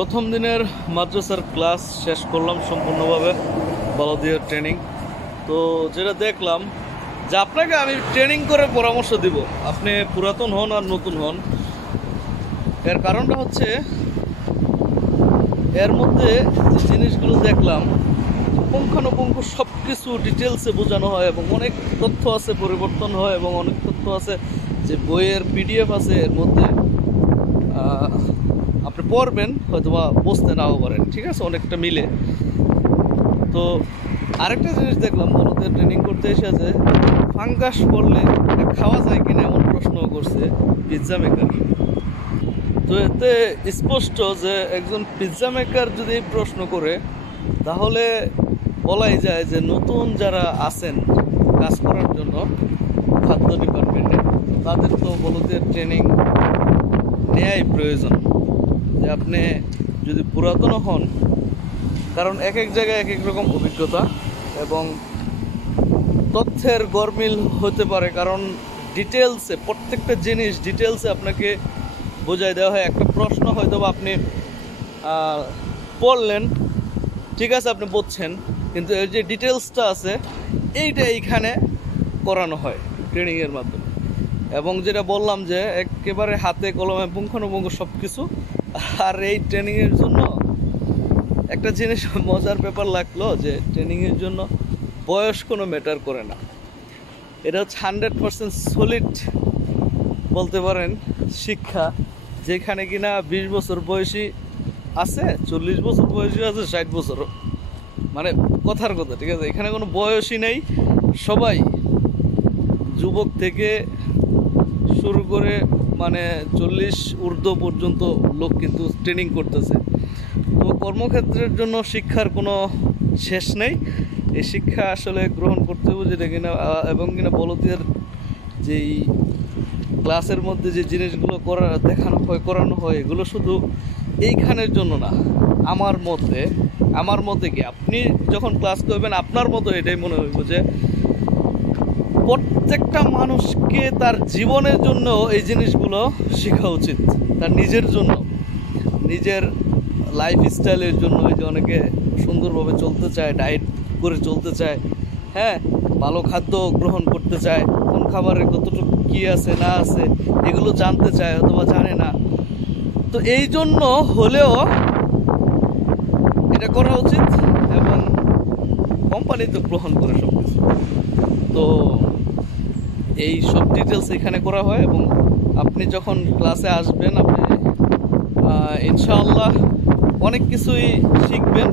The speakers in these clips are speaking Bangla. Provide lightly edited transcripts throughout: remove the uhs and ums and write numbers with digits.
প্রথম দিনের মাদ্রাসার ক্লাস শেষ করলাম সম্পূর্ণভাবে বলদিয়ার ট্রেনিং। তো যেটা দেখলাম যে আপনাকে আমি ট্রেনিং করে পরামর্শ দিব, আপনি পুরাতন হন আর নতুন হন। এর কারণটা হচ্ছে এর মধ্যে যে জিনিসগুলো দেখলাম পুঙ্খানুপুঙ্খ সব কিছু ডিটেলসে বোঝানো হয় এবং অনেক তথ্য আছে পরিবর্তন হয় এবং অনেক তথ্য আছে যে বইয়ের পিডিএফ আছে, এর মধ্যে আপনি পড়বেন হয়তো বা বুঝতে নাও পারেন, ঠিক আছে, অনেকটা মিলে। তো আরেকটা জিনিস দেখলাম বড়দের ট্রেনিং করতে এসে যে ফাঙ্গাস পড়লে এটা খাওয়া যায় কিনা এমন প্রশ্ন করছে পিৎজা মেকার। তো এতে স্পষ্ট যে একজন পিৎজা মেকার যদি প্রশ্ন করে তাহলে বলাই যায় যে নতুন যারা আছেন কাজ করার জন্য খাদ্য ডিপার্টমেন্টে তাদের তো বড়দের ট্রেনিং নেয়াই প্রয়োজন। যে আপনি যদি পুরাতন হন, কারণ এক এক জায়গায় এক এক রকম অভিজ্ঞতা এবং তথ্যের গরমিল হতে পারে, কারণ ডিটেলসে প্রত্যেকটা জিনিস ডিটেলসে আপনাকে বোঝাই দেওয়া হয়। একটা প্রশ্ন হয়তো বা আপনি পড়লেন, ঠিক আছে, আপনি বুঝছেন, কিন্তু এর যে ডিটেলসটা আছে এইটা এইখানে করানো হয় ট্রেনিংয়ের মাধ্যমে। এবং যেটা বললাম যে একেবারে হাতে কলমে পুঙ্খানুপুঙ্খ সব কিছু। আর এই ট্রেনিংয়ের জন্য একটা জিনিস মজার ব্যাপার লাগলো যে ট্রেনিংয়ের জন্য বয়স কোনো ম্যাটার করে না। এটা হচ্ছে 100% সলিড বলতে পারেন শিক্ষা, যেখানে কিনা 20 বছর বয়সী আছে, 40 বছর বয়সী আছে, 60 বছরও, মানে কথার কথা, ঠিক আছে। এখানে কোনো বয়সই নেই, সবাই যুবক থেকে শুরু করে মানে 40 ঊর্ধ্ব পর্যন্ত লোক কিন্তু ট্রেনিং করতেছে। তো কর্মক্ষেত্রের জন্য শিক্ষার কোনো শেষ নেই। এই শিক্ষা আসলে গ্রহণ করতে হবে যেটা কিনা, এবং কিনা বলদের যেই ক্লাসের মধ্যে যে জিনিসগুলো দেখানো হয় করানো হয় এগুলো শুধু এইখানের জন্য না। আমার মতে কি আপনি যখন ক্লাস করবেন আপনার মতো এটাই মনে হইব যে প্রত্যেকটা মানুষকে তার জীবনের জন্য এই জিনিসগুলো শেখা উচিত, তার নিজের জন্য, নিজের লাইফ স্টাইলের জন্য। এই যে অনেকে সুন্দরভাবে চলতে চায়, ডায়েট করে চলতে চায়, হ্যাঁ, ভালো খাদ্য গ্রহণ করতে চায়, কোন খাবারে কতটুকু কী আছে না আছে এগুলো জানতে চায় অথবা জানে না। তো এই জন্য হলেও এটা করা উচিত এবং কোম্পানি তো গ্রহণ করে সব কিছু। তো এই সব ডিটেলস এখানে করা হয় এবং আপনি যখন ক্লাসে আসবেন আপনি ইনশাআল্লাহ অনেক কিছুই শিখবেন।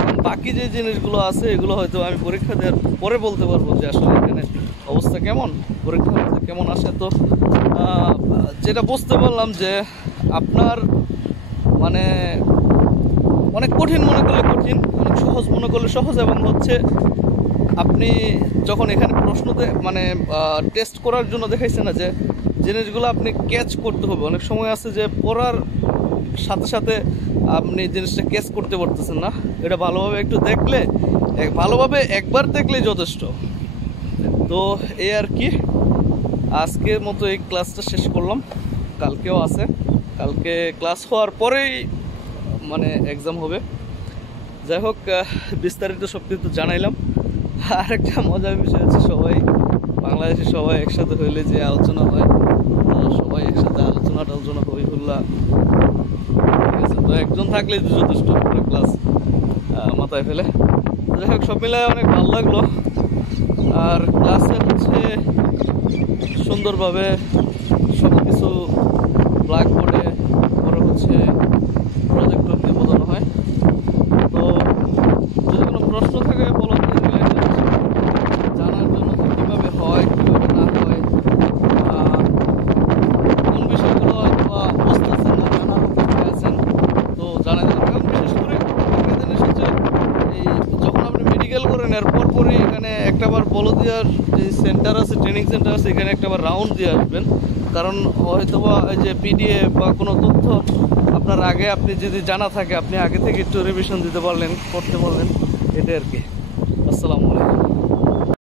এবং বাকি যে জিনিসগুলো আছে এগুলো হয়তো আমি পরীক্ষা দেওয়ার পরে বলতে পারবো যে আসলে এখানে অবস্থা কেমন, পরীক্ষা কেমন আসে। তো যেটা বুঝতে পারলাম যে আপনার মানে অনেক কঠিন মনে করলে কঠিন, অনেক সহজ মনে করলে সহজ। এবং হচ্ছে আপনি যখন এখানে প্রশ্নতে মানে টেস্ট করার জন্য দেখাইছে না যে জিনিসগুলো আপনি ক্যাচ করতে হবে। অনেক সময় আছে যে পড়ার সাথে সাথে আপনি জিনিসটা ক্যাচ করতে পারতেছেন না। এটা ভালোভাবে একটু দেখলে, ভালোভাবে একবার দেখলেই যথেষ্ট। তো এই আর কি, আজকের মতো এই ক্লাসটা শেষ করলাম। কালকেও আছে, কালকে ক্লাস হওয়ার পরেই মানে এক্সাম হবে। যাই হোক, বিস্তারিত সব কিছু জানাইলাম। আর একটা মজার বিষয় হচ্ছে সবাই বাংলাদেশে সবাই একসাথে হইলে যে আলোচনা হয়, সবাই একসাথে আলোচনা হই হুল্লা, ঠিক আছে। তো একজন থাকলেই যথেষ্ট ক্লাস মাথায় ফেলে। যাই হোক, সব মিলায় অনেক ভালো লাগলো। আর ক্লাসে হচ্ছে সুন্দরভাবে সব কিছু ব্ল্যাকবোর্ডে পরে হচ্ছে প্রজেক্টর দিয়ে বোঝানো হয়। তো যদি কোনো প্রশ্ন থাকে বলো, জানার জন্য কীভাবে হয় কীভাবে না হয়, কোন বিষয়গুলো হয়তো বুঝতেছেন না, জানার আছেন তো জানা যাবে। এবং বিশেষ করে একটা জিনিস হচ্ছে এই যখন আপনি মেডিকেল করেন এর পরপরই এখানে একটাবার বলো দেওয়ার যে সেন্টার আছে, ট্রেনিং সেন্টার আছে, এখানে একটাবার রাউন্ড দিয়ে আসবেন। কারণ হয়তো বা এই যে পিডিএফ বা কোনো তথ্য আপনার আগে আপনি যদি জানা থাকে আপনি আগে থেকে একটু রিভিশন দিতে পারলেন, করতে পারলেন, এটাই আর কি। আসসালামু আলাইকুম।